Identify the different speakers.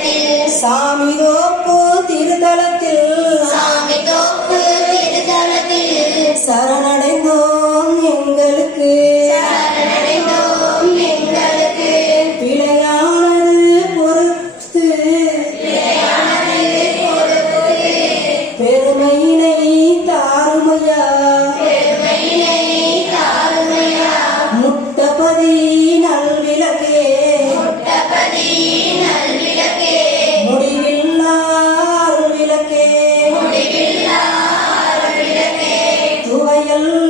Speaker 1: உலகத்தில் சாமிதோ
Speaker 2: ಎಲ್ಲ